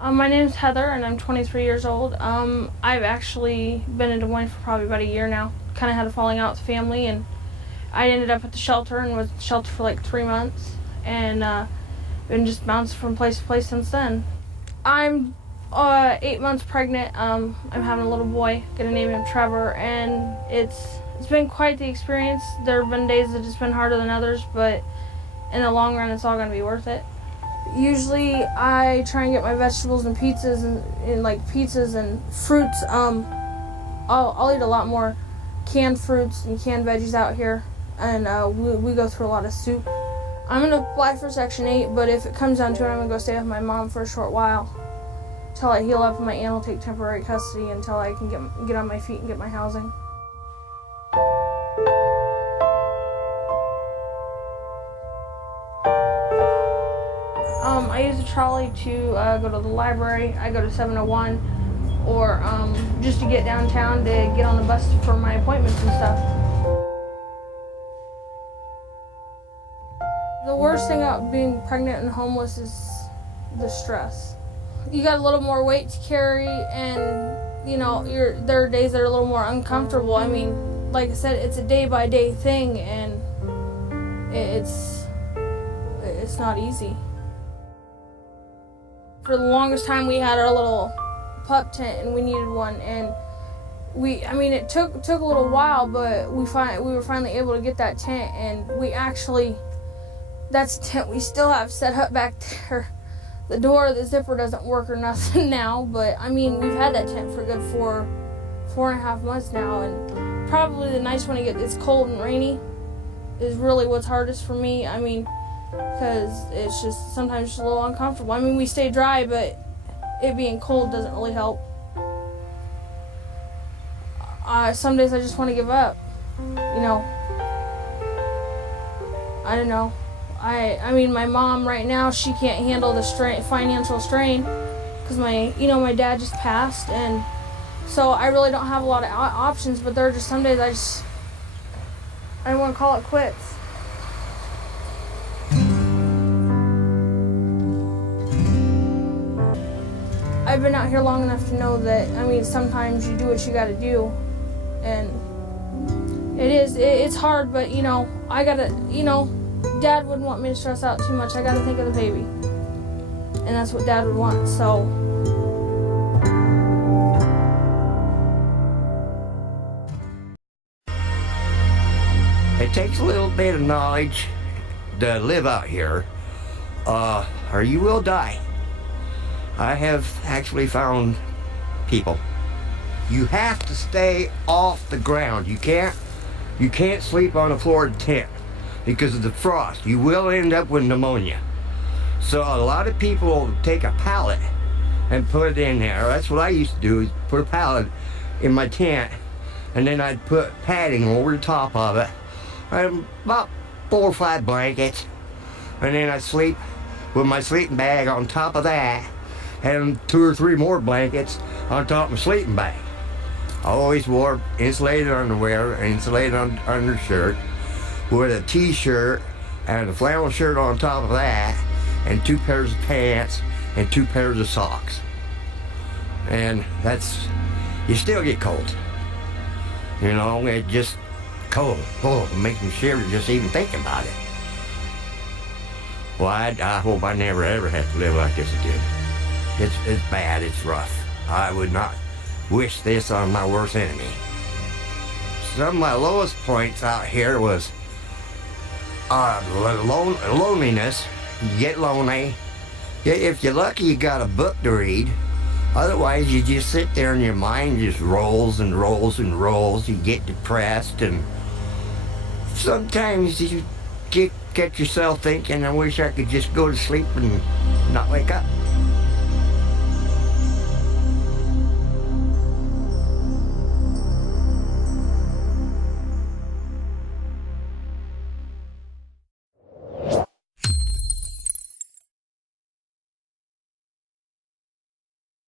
My name is Heather, and I'm 23 years old. I've actually been in Des Moines for probably about a year now. Kind of had a falling out with the family, and I ended up at the shelter and was at the shelter for like 3 months, and been just bounced from place to place since then. I'm 8 months pregnant. I'm having a little boy. Gonna name him Trevor, and it's been quite the experience. There have been days that it's been harder than others, but in the long run, it's all gonna be worth it. Usually I try and get my vegetables and pizzas and like pizzas and fruits. I'll eat a lot more canned fruits and canned veggies out here, and we go through a lot of soup. I'm gonna apply for Section 8, but if it comes down to it, I'm gonna go stay with my mom for a short while until I heal up, and my aunt will take temporary custody until I can get on my feet and get my housing. I use a trolley to go to the library. I go to 701, or just to get downtown to get on the bus for my appointments and stuff. The worst thing about being pregnant and homeless is the stress. You got a little more weight to carry, and there are days that are a little more uncomfortable. I mean, like I said, it's a day-by-day thing, and it's not easy. For the longest time, we had our little pup tent, and we needed one. And it took a little while, but we were finally able to get that tent. And that's a tent we still have set up back there. The door, the zipper doesn't work or nothing now, but we've had that tent for a good four and a half months now. And probably the nights when it's cold and rainy is really what's hardest for me. Because it's just sometimes just a little uncomfortable. We stay dry, but it being cold doesn't really help. Some days I just want to give up. I don't know. My mom right now, she can't handle the financial strain because my dad just passed, and so I really don't have a lot of options. But there are just some days I want to call it quits. I've been out here long enough to know that, sometimes you do what you gotta do, and it's hard, but, I gotta, Dad wouldn't want me to stress out too much. I gotta think of the baby, and that's what Dad would want, so. It takes a little bit of knowledge to live out here, or you will die. I have actually found people. You have to stay off the ground. You can't sleep on a floored tent because of the frost. You will end up with pneumonia. So a lot of people will take a pallet and put it in there. That's what I used to do, is put a pallet in my tent, and then I'd put padding over the top of it, and about 4 or 5 blankets, and then I'd sleep with my sleeping bag on top of that, and 2 or 3 more blankets on top of my sleeping bag. I always wore insulated underwear, insulated undershirt, with a t-shirt and a flannel shirt on top of that, and 2 pairs of pants and 2 pairs of socks. And you still get cold. It just cold. Oh, it makes me shiver just even thinking about it. Well, I hope I never ever have to live like this again. It's bad, it's rough. I would not wish this on my worst enemy. Some of my lowest points out here was loneliness. You get lonely. If you're lucky, you got a book to read. Otherwise, you just sit there and your mind just rolls and rolls and rolls. You get depressed, and sometimes you get yourself thinking, I wish I could just go to sleep and not wake up.